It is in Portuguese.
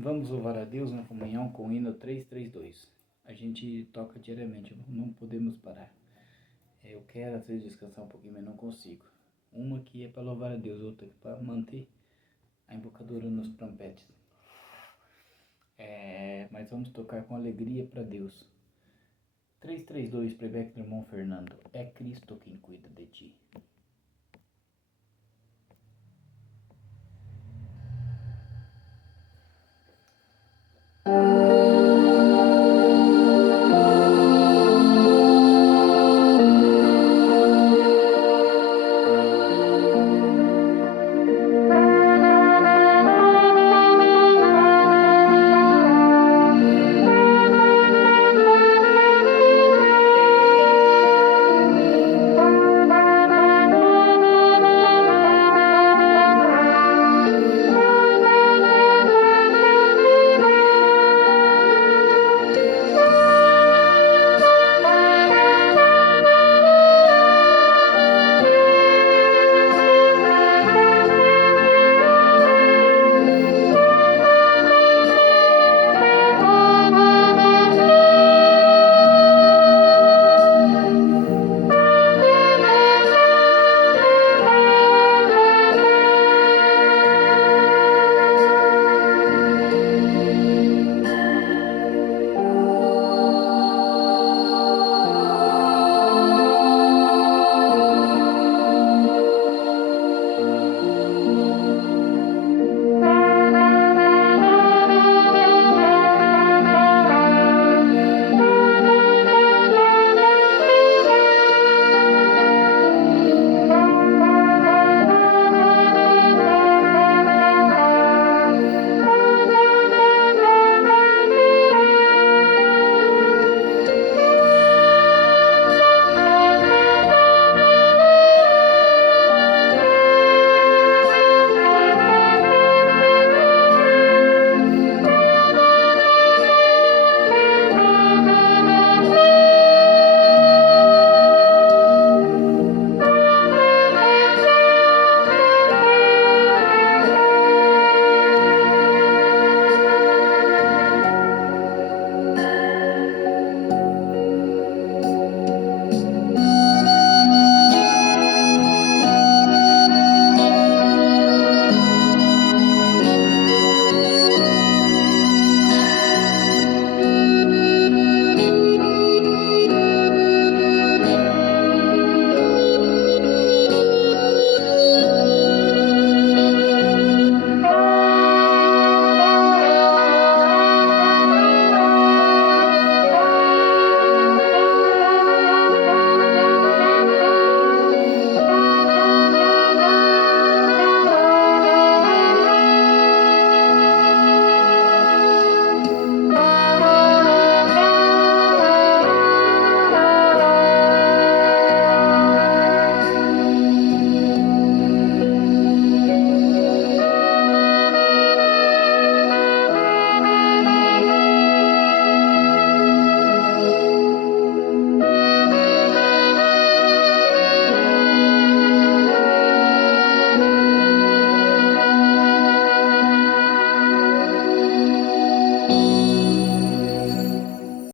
Vamos louvar a Deus na comunhão com o hino 332. A gente toca diariamente, não podemos parar. Eu quero às vezes descansar um pouquinho, mas não consigo. Uma aqui é para louvar a Deus, outra aqui para manter a embocadura nos trompetes. Mas vamos tocar com alegria para Deus. 332, Prebeck, irmão Fernando. É Cristo quem cuida de ti.